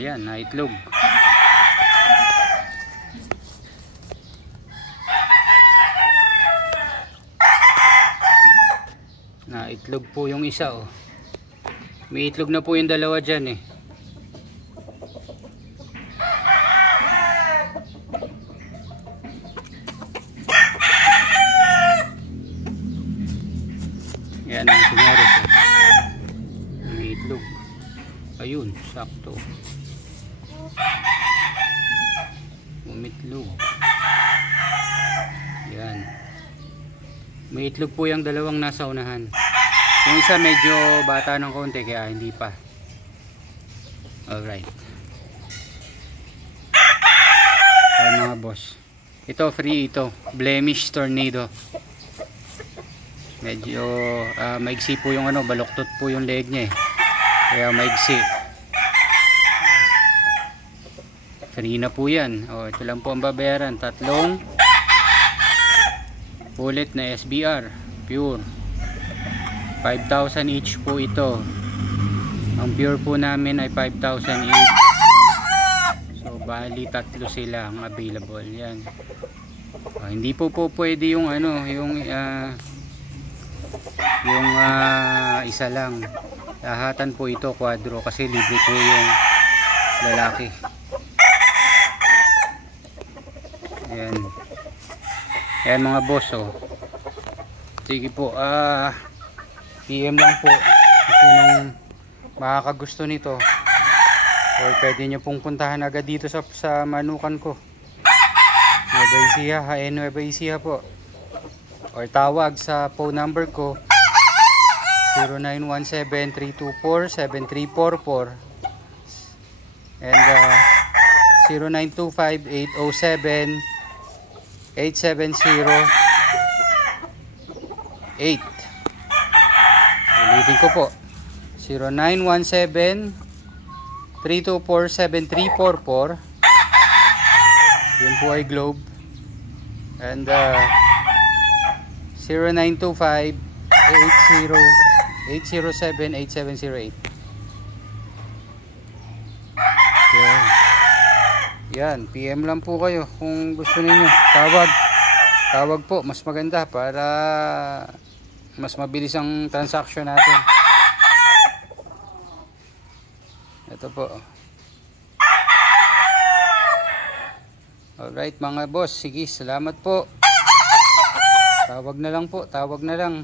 Ayan, naitlog. Naitlog po yung isa, oh. May itlog na po yung dalawa dyan, eh. Yan ang senyores, eh. May itlog. Ayun, sakto. Umitlog. Yan. May itlog po yung dalawang nasa unahan. Yung isa medyo bata ng konti kaya hindi pa. Alright. Ayan mga boss. Ito free ito. Blemish Tornado. Medyo maigsi po yung ano, baluktot po yung leg niya, eh. Kaya maigsi. Free na po yan. O, ito lang po ang babayaran. 3 bullet na SBR pure. 5,000 each po ito. Ang pure po namin ay 5,000 each. So bali 3 sila ang available. Yan. Hindi po pwede yung ano, yung isa lang. Lahatan po ito quadro kasi libre po yung lalaki. Ayan. Ayan mga boss, oh. Sige po, PM lang po kung makakagusto nito, or pwede nyo pong puntahan agad dito sa manukan ko, Nueva Ecija, Nueva Ecija po, or tawag sa phone number ko 0917-324-7344 and 0925-807-870-8. Ulitin ko po, 0917-324-7344. Yun po ay Globe. And 0925-807-8708. Okay. Yan, PM lang po kayo kung gusto niyo. Tawag po, mas maganda para mas mabilis ang transaction natin. Ito po. Alright mga boss, sige, salamat po. Tawag na lang po, tawag na lang.